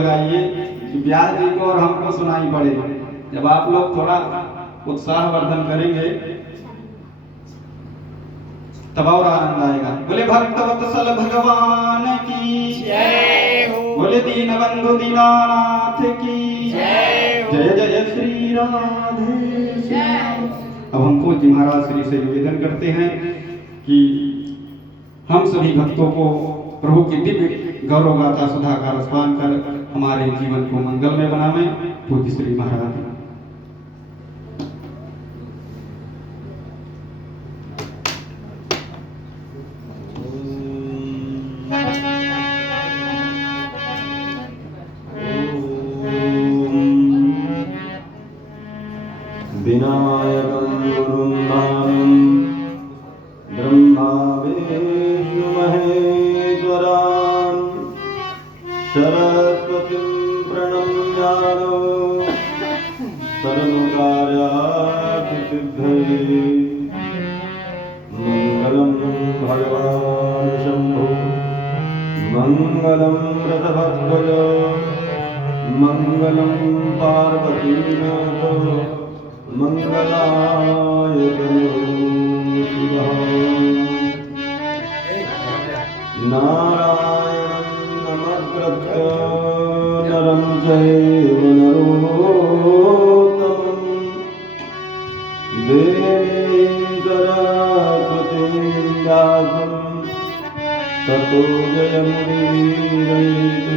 लगाइए कि व्यास जी को और हमको सुनाई पड़े। जब आप लोग थोड़ा उत्साहवर्धन करेंगे तब और आनंद आएगा। बोले भक्तवत्सल भगवान की जय हो। बोले दीनबंधु दीनानाथ की जय हो। जय जय श्री राधे श्याम। अब हम पूज्य महाराज श्री से निवेदन करते हैं कि हम सभी भक्तों को प्रभु की दिव्य गौरव गाथा सुधा का रसपान कर हमारे जीवन को मंगलमय बनावे। पूज्य श्री महाराज। विनायकं गुरुं ब्रह्मा विष्णु महेश्वरान् सरस्वतीं प्रणम्यामो सर्वकार्यार्थसिद्धये। मङ्गलं भगवान् शम्भो मङ्गलं रथभद्रज मङ्गलं पार्वतीनाथ मंगलाय शिवः। नारायणं नमस्कृत्य नरं चैव नरोत्तमं देवीं सरस्वतीं व्यासं ततो जयमुदीरयेत्।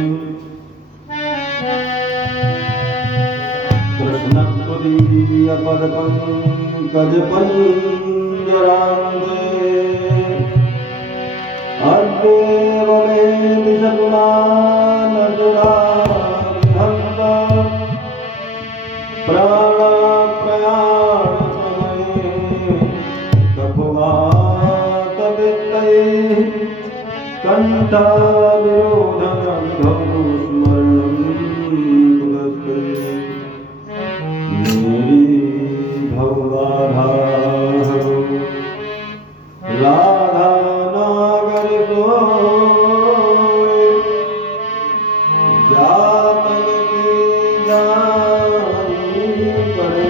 कृष्णपदपङ्कजपञ्जरान्ते अद्येवमे विशकुलानसुराधन्त प्राणाप्रयाणसमये कफवातवित्तैः कण्ठाविरोधनघौ स्मरणं पुरस्ते। मेरी भवराधा राधा नागर सोए जातन की जानी पड़े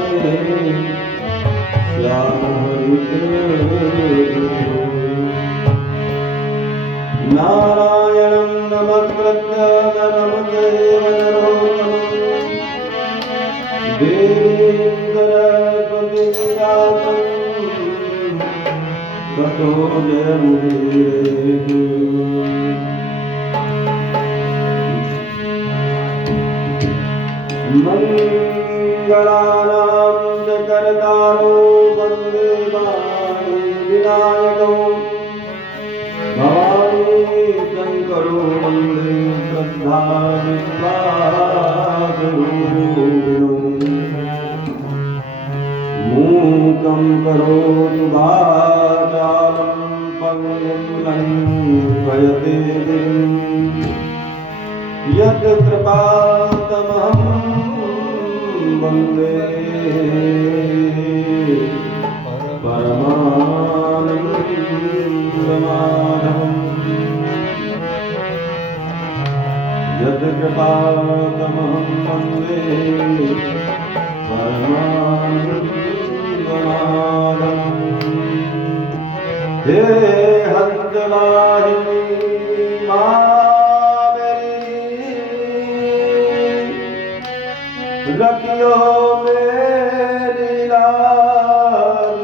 श्याम हरित। नारायणं नमस्कृत्य नरं चैव नरोत्तमं देवीं सरस्वतीं व्यासं ततो जयमुदीरयेत्। मङ्गलानां च कर्तारो वन्दे वाणी विनायकौ भवानी शङ्करो वन्दे श्रद्धाविश्वासरूपिणो। मूकं करोतु वाचालं पङ्गुं लङ्घयते गिरिं यत्कृपातमहं वन्दे परमानन्दमाधवम्। यत्कृपातमहं वन्दे परमानन्दमाधवम्। हे हंसवाहिनी रखियो मेरी लाज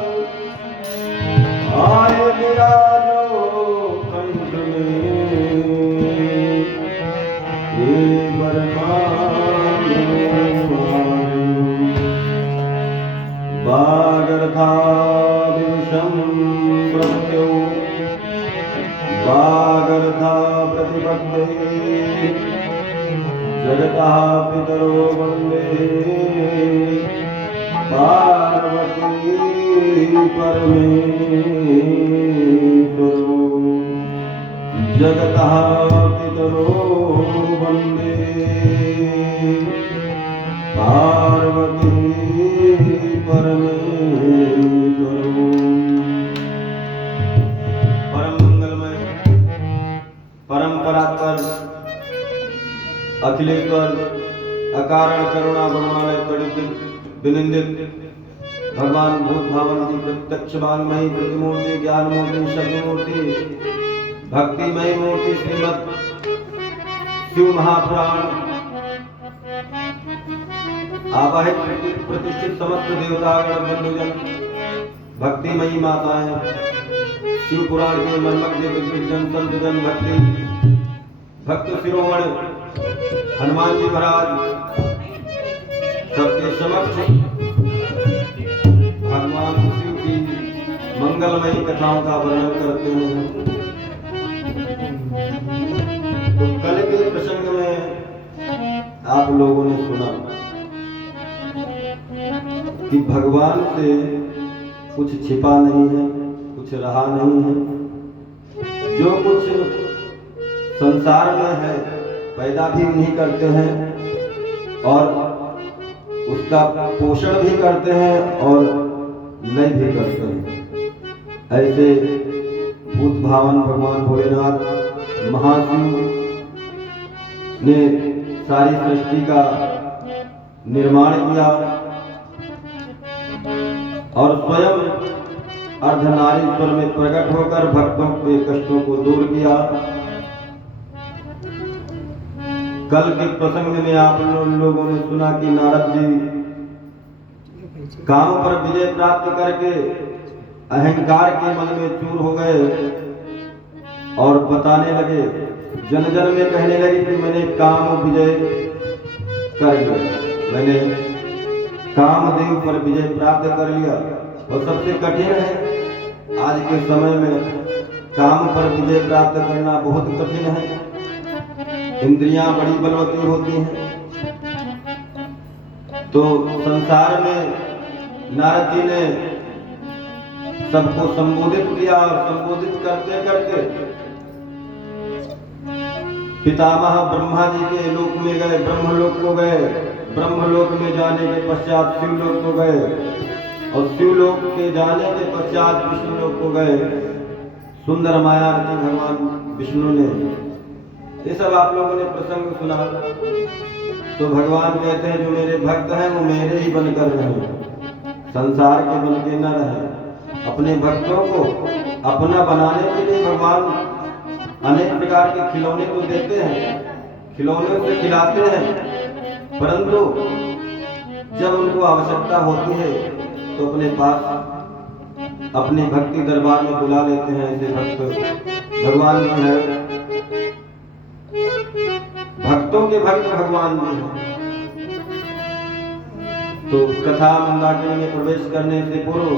आए विराजो कंठ में हे वागर्थादिशं प्रत्यौ वागर्था प्रतिपद्ये जगतः पितरो वन्दे पार्वती परमेश्वरो। जगतः पितरो वन्दे पार्वती परमेश्वरो। परम मंगलमय परम परात्पर अखिलेश्वर अकारण करुणा गुणमालय तड़ित विनिंदित भगवान भूत भावन की प्रत्यक्ष वांगमयी प्रतिमूर्ति ज्ञान मूर्ति शक्ति मूर्ति भक्तिमयी मूर्ति श्रीमद शिव महापुराण आवाहित प्रतिष्ठित समस्त देवतागण बंधुजन भक्तिमयी माताएं शिव पुराण के मर्मज्ञ विद्वजन संत जन भक्त शिरोमण हनुमान जी महाराज सबके समक्ष भगवान शिव की मंगलमयी कथाओं का वर्णन करते हैं। तो कल के प्रसंग में आप लोगों ने सुना कि भगवान से कुछ छिपा नहीं है, कुछ रहा नहीं है। जो कुछ संसार में है पैदा भी नहीं करते हैं और उसका पोषण भी करते हैं और लय भी करते हैं। ऐसे भूत भावन भगवान भोलेनाथ महाशिव ने सारी सृष्टि का निर्माण किया और स्वयं अर्धनारीश्वर में प्रकट होकर भक्तों के कष्टों को दूर किया। कल के प्रसंग में आप लोगों ने सुना कि नारद जी काम पर विजय प्राप्त करके अहंकार के मन में चूर हो गए और बताने लगे, जन जन में कहने लगे कि मैंने काम विजय कर लिया, मैंने कामदेव पर विजय प्राप्त कर लिया। और सबसे कठिन है आज के समय में काम पर विजय प्राप्त करना बहुत कठिन है। इंद्रियां बड़ी बलवती होती हैं। तो संसार में नारद जी ने सबको संबोधित किया और संबोधित करते करते पितामह ब्रह्मा जी के लोक में गए, ब्रह्मलोक को गए। ब्रह्मलोक में जाने के पश्चात शिवलोक को गए और शिवलोक के जाने के पश्चात विष्णुलोक को गए। सुंदर माया की भगवान विष्णु ने ये सब आप लोगों ने प्रसंग सुना। तो भगवान कहते हैं जो मेरे भक्त हैं वो मेरे ही बनकर रहे, संसार के बन के न रहे। अपने भक्तों को अपना बनाने के लिए भगवान अनेक प्रकार के खिलौने तो देते हैं, खिलौने से खिलाते हैं, परंतु जब उनको आवश्यकता होती है तो अपने पास अपने भक्ति दरबार में बुला लेते हैं। ऐसे भक्त भगवान जी हैं, भक्तों के भक्त भगवान जी हैं। तो कथा मंदाकिनी में प्रवेश करने से पूर्व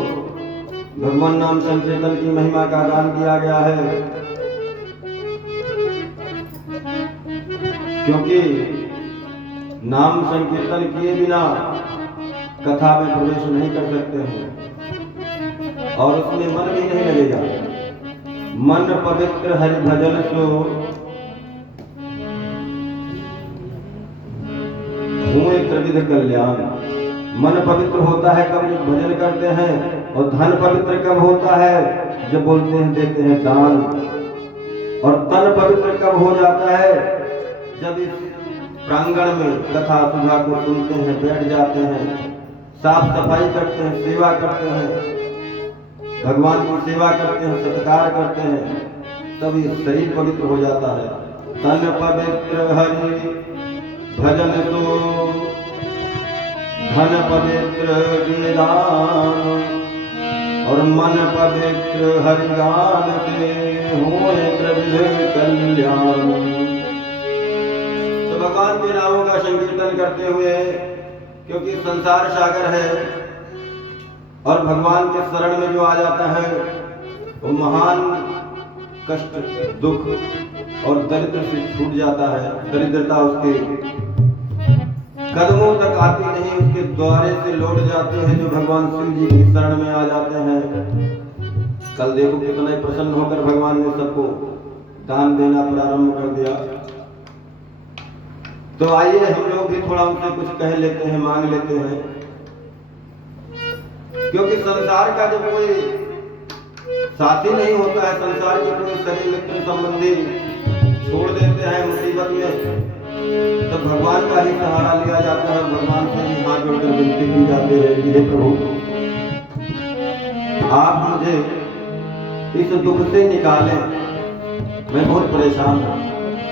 भगवान नाम संकीर्तन की महिमा का गान किया गया है, क्योंकि नाम संकीर्तन किए बिना कथा में प्रवेश नहीं कर सकते हैं और उसमें मन भी नहीं लगेगा। मन पवित्र हरि भजन सो हुए त्रिविध कल्याण। मन पवित्र होता है कब जब भजन करते हैं, और धन पवित्र कब होता है जब बोलते हैं देते हैं दान, और तन पवित्र कब हो जाता है जब इस प्रांगण में कथा सुधा को सुनते हैं, बैठ जाते हैं, साफ सफाई करते हैं, सेवा करते हैं, भगवान की सेवा करते हैं, सत्कार करते हैं, तब ये शरीर पवित्र हो जाता है। तन पवित्र हरि भजन तो धन पवित्र दान, और मन पवित्र हरि गान से होए त्रिविध कल्याण। तो भगवान के नामों का संकीर्तन करते हुए, क्योंकि संसार सागर है और भगवान के शरण में जो आ जाता है वो महान कष्ट, दुख और दरिद्र से छूट जाता है। दरिद्रता उसके कदमों तक आती नहीं, उसके द्वारे से लौट जाते हैं जो भगवान शिव जी की शरण में आ जाते हैं। कल देखो कितना प्रसन्न होकर भगवान ने सबको दान देना प्रारंभ कर दिया। तो आइए हम लोग भी थोड़ा उनसे कुछ कह लेते हैं, मांग लेते हैं, क्योंकि संसार का जब कोई साथी नहीं होता है, संसार के कोई सही मित्र संबंधी छोड़ देते हैं मुसीबत में, तो भगवान का ही सहारा लिया जाता है। भगवान से ही हाथ जोड़कर विनती की जाती है कि हे प्रभु, आप मुझे इस दुख से निकालें, मैं बहुत परेशान हूँ।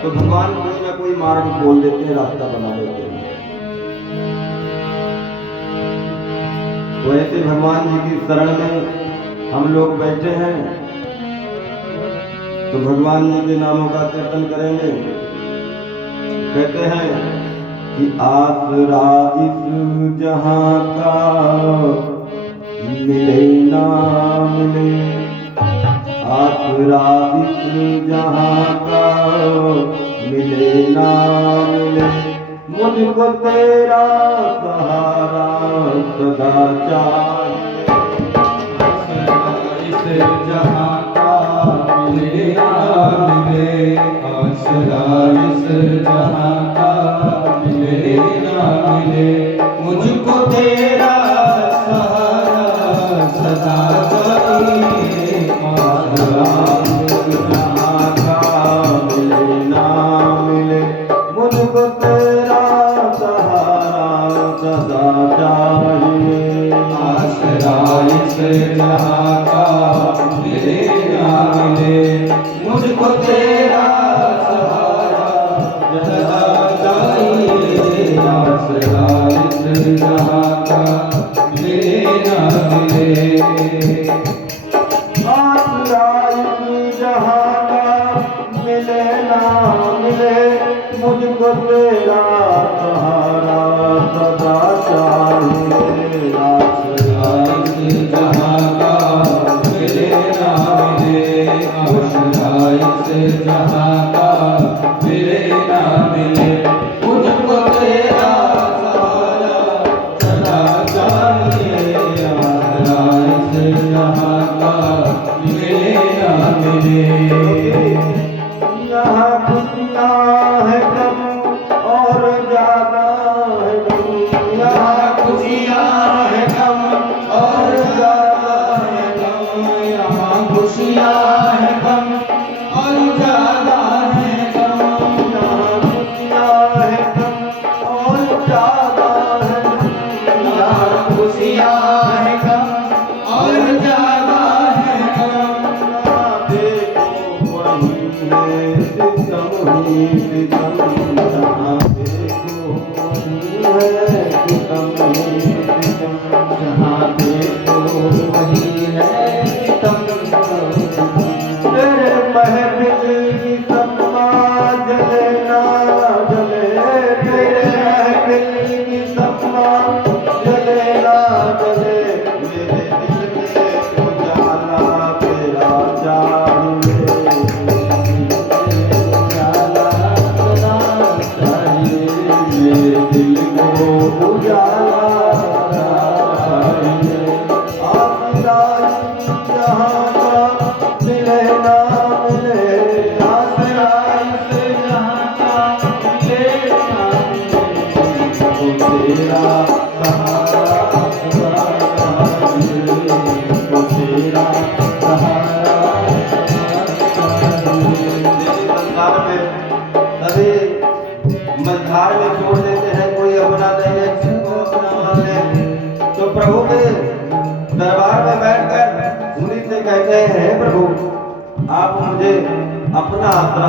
तो भगवान कोई ना कोई मार्ग बोल देते हैं, रास्ता बना देते हैं। तो ऐसे भगवान जी की शरण में हम लोग बैठे हैं, तो भगवान जी के नामों का कीर्तन करेंगे। कहते हैं कि आसरा इस जहां का मिले ना मिले, आसरा इस जहां का मिले ना मिले, मुझको तेरा सहारा सदा चाहिए। इस जहां का मिले ना मिले, आसरा इस जहां का मिले ना मिले, मुझको तेरा सहारा सदा चाहिए। आसरा इस जहां का मिले ना मिले, मुझको तेरा सहारा सदा चाहिए। आसरा इस जहां का मिले ना मिले, मुझको तेरा सहारा सदा चाहिए। आसरा इस जहां का मिले ना मिले, आसरा इस जहां का मिले ना मिले, मुझको तेरा सहारा सदा चाहिए। आसरा इस जहां का मिले ना मिले, आसरा इस जहां का मिले ना मिले, मुझको तेरा सहारा सदा चाहिए। आसरा इस जहां का मिले ना मिले। यहाँ खुशियाँ है कम और ज्यादा है गम, यहाँ खुशियाँ है कम और ज्यादा है गम, यहाँ खुशियाँ है कम और ज्यादा है गम, यहाँ खुशियाँ है कम और ज्यादा है गम, यहाँ खुशियाँ है कम और ज्यादा है गम। यहाँ देखो वही है सितम ही सितम, जहाँ देखो वही है सितम ही सितम, जहाँ देखो वही है सितम। तेरे महफिल की सपना जले ना जले, तेरे महफिल की सपना जले ना जले, मेरे दिल में उजाला तेरा चाहिए। उजाला सदा चाहिए, मेरे दिल को उजाला चाहिए। आसरा इस जहां का मिले ना मिले, आसरा इस जहां का मिले ना मिले, मुझको तेरा सहारा सदा चाहिए। मुझको तेरा सहारा सदा चाहिए। संसार में सभी मझधार में छोड़ देते हैं, कोई अपना नहीं है, किसी को अपना मान ले। तो प्रभु के दरबार में बैठकर उन्हीं से कहते हैं, प्रभु आप मुझे अपना आसरा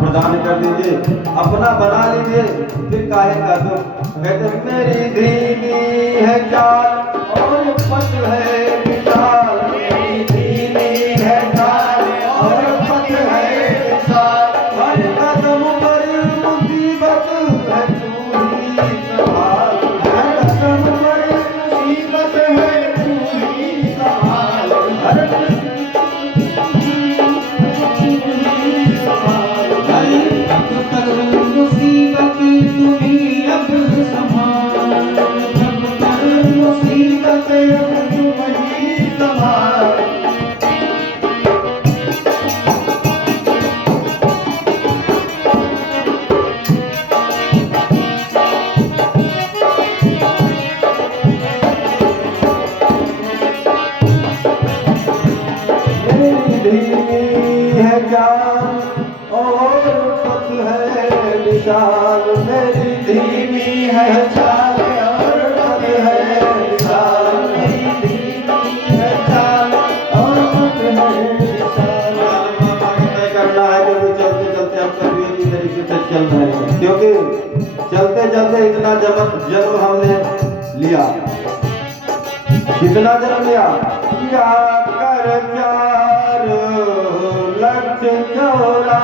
प्रदान कर दीजिए, अपना बना लीजिए, फिर काहे का दुख। कहते मेरी धीमी है चाल और पथ है विशाल, मेरी धीमी है चाल और पथ है विशाल, हर कदम पर मुसीबत है तू ही संभाल, हर कदम पर मुसीबत है तू ही संभाल, हर अब तक मुसीबत तुम्ही अब संभाल, अब तक मुसीबत तुम्ही संभाल। मेरी धीमी है जान और पथ है विशाल, है चाल और पद है विशाल, मेरी धीमी है चाल और पद है विशाल। तय करना है क्योंकि चलते चलते हम कभी इसी तरीके से चल रहे हैं, क्योंकि चलते चलते इतना जन्म हमने लिया, कितना जन्म लिया क्या कर 4 लक्ष 84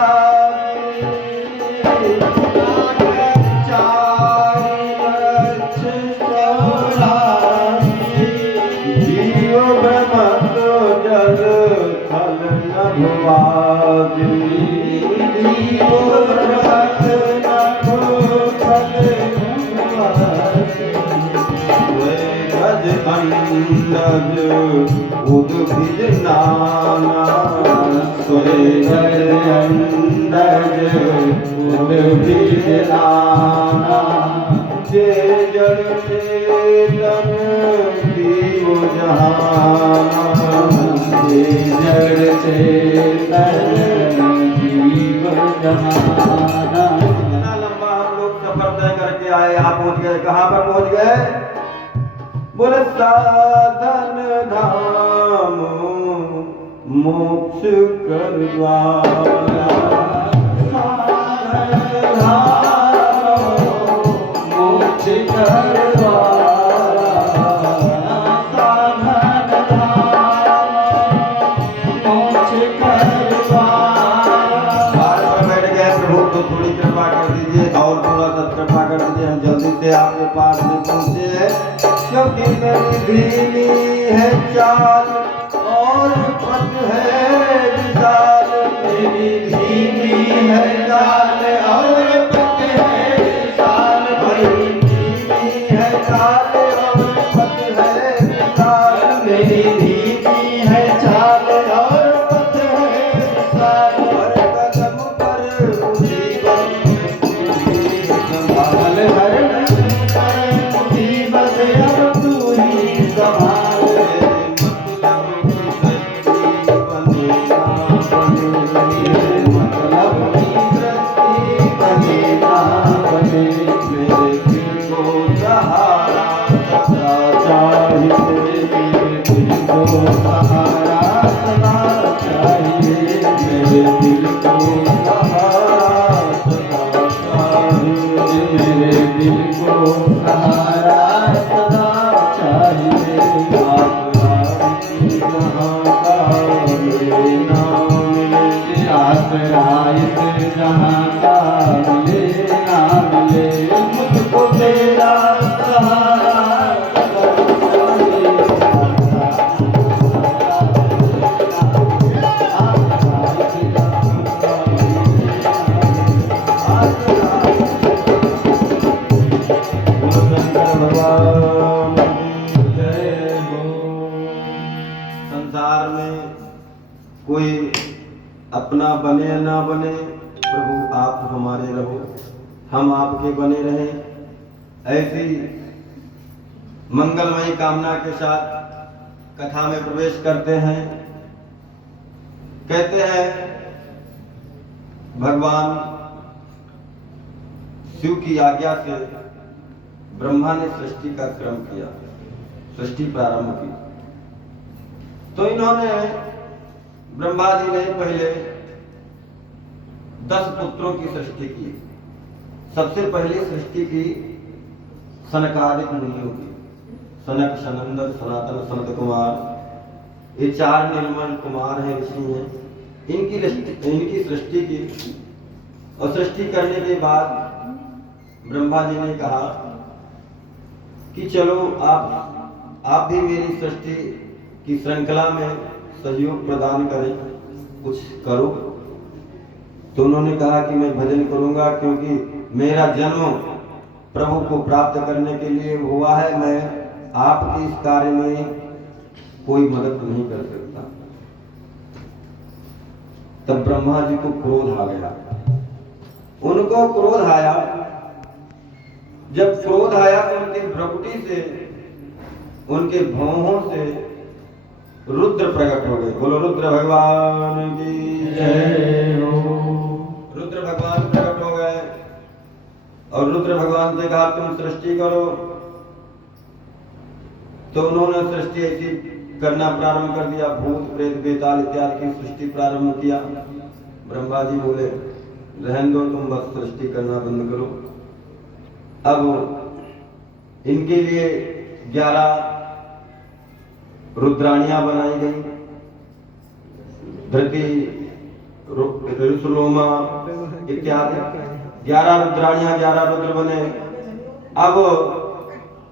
जीव ब्रह्म तो जल थल न भुआसी, जीव ब्रह्म न थल न भुआसी। गज अंडज उद्भिज नाना, गज अंडज उद्भिज नाना, जे जड़ चेतन जीव जहाना, जे जड़ चेतन जीव जहाना। इतना लंबा हम लोग सफर तय करके आए, यहाँ पहुंच गए। कहाँ पर पहुंच गए? बोले साधन धाम मोक्ष कर द्वारा, साधन धाम मोक्ष कर द्वारा, साधन धाम मोक्ष कर द्वारा। बार बार बैठ गए प्रभु, तो थोड़ी कृपा कर दीजिए और थोड़ा सा कृपा कर दीजिए, हम जल्दी से आपके पास में पहुंचे हैं, क्योंकि मेरी धीमी है चाल और पद है विशाल, मेरी धीमी है चाल और पद है विशाल, मेरी धीमी है चाल और पद है विशाल, मेरी धीमी है चाल और पद है विशाल। हर कदम पर मुसीबत संभाल, हर कदम पर मुसीबत अब तू ही संभाल, मतलब की सृष्टि बने ना बने, मतलब की सृष्टि बने ना बने, मेरे दिल को सहारा सदा चाहिए, मेरे दिल को सहारा सदा चाहिए, मेरे दिल को सहारा सदा चाहिए, मेरे दिल को सहारा सदा चाहिए। जहाँ का मिले ना मिले, आसरा इस जहाँ का मिले ना मिले, मुझको तेरा सहारा सदा चाहिए। संसार में कोई अपना बने ना बने, प्रभु आप हमारे रहो, हम आपके बने रहें, ऐसी मंगलमयी कामना के साथ कथा में प्रवेश करते हैं। कहते हैं भगवान शिव की आज्ञा से ब्रह्मा ने सृष्टि का क्रम किया, सृष्टि प्रारंभ की। तो इन्होंने ब्रह्मा जी ने पहले 10 पुत्रों की सृष्टि की। सबसे पहले सृष्टि की सनकादिक मुनियों की, सनक, सनंदन, सनातन, सनत कुमार, ये 4 निर्मल कुमार हैं, ऋषि हैं। इनकी सृष्टि की, और सृष्टि करने के बाद ब्रह्मा जी ने कहा कि चलो आप भी मेरी सृष्टि की श्रृंखला में सहयोग प्रदान करें, कुछ करो। तो उन्होंने कहा कि मैं भजन करूंगा, क्योंकि मेरा जन्म प्रभु को प्राप्त करने के लिए हुआ है, मैं आपके इस कार्य में कोई मदद नहीं कर सकता। तब ब्रह्मा जी को क्रोध आ गया, उनको क्रोध आया। जब क्रोध आया तो उनकी भ्रुकुटी से, उनके भौहों से रुद्र प्रकट हो गए। बोलो रुद्र भगवान की जय हो। रुद्र भगवान प्रकट हो गए और रुद्र भगवान से कहा तुम सृष्टि करो। तो उन्होंने सृष्टि ऐसी करना प्रारंभ कर दिया, भूत प्रेत बेताल इत्यादि की सृष्टि प्रारंभ किया। ब्रह्मा जी बोले रहने दो, तुम बस सृष्टि करना बंद करो। अब इनके लिए 11 रुद्राणियां बनाई गई, धरती ऋषुलोमा इत्यादि 11 रुद्राणियां, 11 रुद्र बने। अब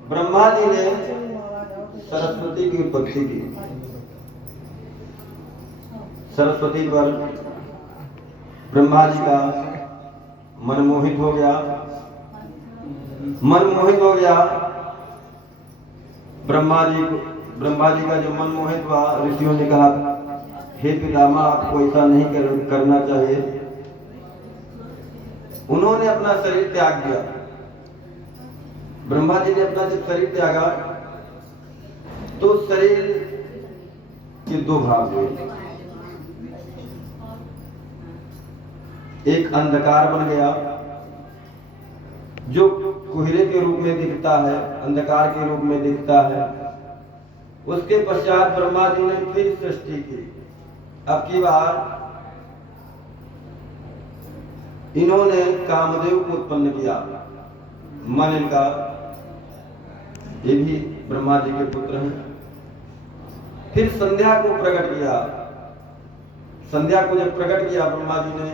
ब्रह्मा जी ने सरस्वती की उत्पत्ति की। सरस्वती पर ब्रह्मा जी का मन मोहित हो गया। ब्रह्मा जी का जो मन मोहित हुआ, ऋषियों ने कहा हे पितामह आपको ऐसा नहीं करना चाहिए। उन्होंने अपना शरीर त्याग दिया। ब्रह्मा जी ने अपना जब शरीर त्यागा तो शरीर के 2 भाग हुए। एक अंधकार बन गया जो कोहरे के रूप में दिखता है, अंधकार के रूप में दिखता है। उसके पश्चात ब्रह्मा जी ने फिर सृष्टि की। अब की बार इन्होंने कामदेव को उत्पन्न किया। मन इनका, ये भी ब्रह्मा जी के पुत्र हैं। फिर संध्या को प्रकट किया। संध्या को जब प्रकट किया ब्रह्मा जी ने,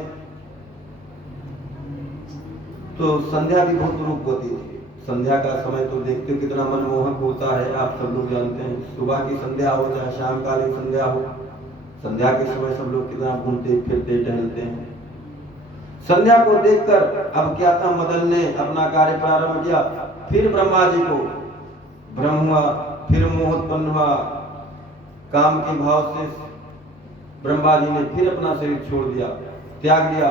तो संध्या भी बहुत रूपवती थी। संध्या का समय तो देखते हो कितना मनमोहक होता है, आप सब लोग जानते हैं। सुबह की संध्या हो चाहे शाम कालीन संध्या हो, संध्या के समय सब लोग कितना घूमते फिरते टहलते हैं। संध्या को देखकर अब क्या था, मदन ने अपना कार्य प्रारंभ किया। फिर ब्रह्मा जी को भ्रम हुआ, फिर मोह उत्पन्न हुआ। काम के भाव से ब्रह्मा जी ने फिर अपना शरीर छोड़ दिया, त्याग दिया।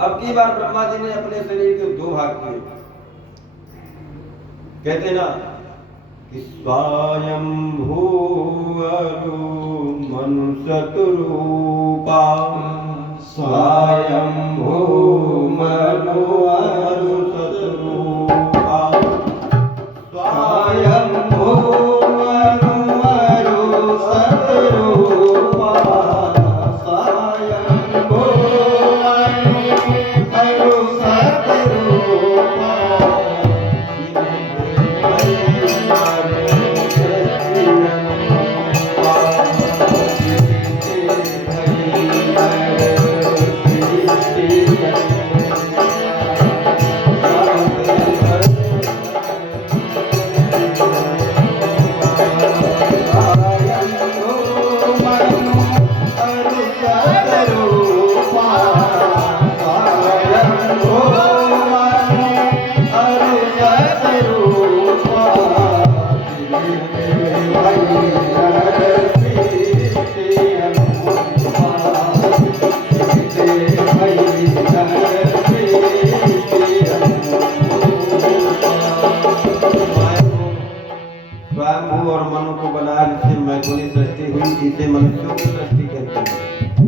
अब की बार ब्रह्मा जी ने अपने शरीर के 2 भाग किए। कहते ना कि स्वयंभू मनुष्यरूपा, स्वयंभू मनुष्यरूपा, स्वयंभू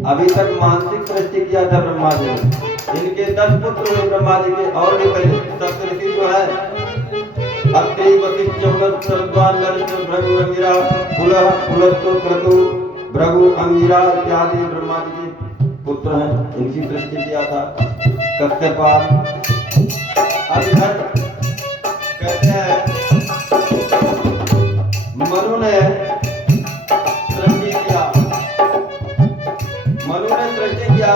अभी तक मानसिक सृष्टि किया था ब्रह्मा जी ने। इनके 10 पुत्र हुए ब्रह्मा जी के, और भी पहले सप्तऋषि जो है अत्रि वशिष्ठ चौदस सरद्वान नरेश भृगु अंगिरा पुलह पुलस्तो क्रतु भृगु अंगिरा इत्यादि ब्रह्मा जी के पुत्र हैं। इनकी सृष्टि किया था कश्यपाद। अब इधर कहते हैं मनु ने सृष्टि किया। मनु ने सृष्टि किया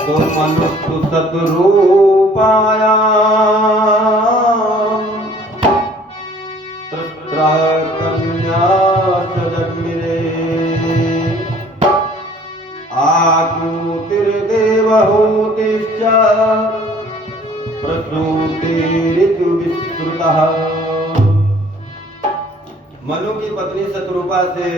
तो मनुष्य सद्रूपाया कन्या जगमिरे आकुतिर्देवहूतिश्च प्रसूतिरितुविस्तृतः। मनु की पत्नी शतरूपा से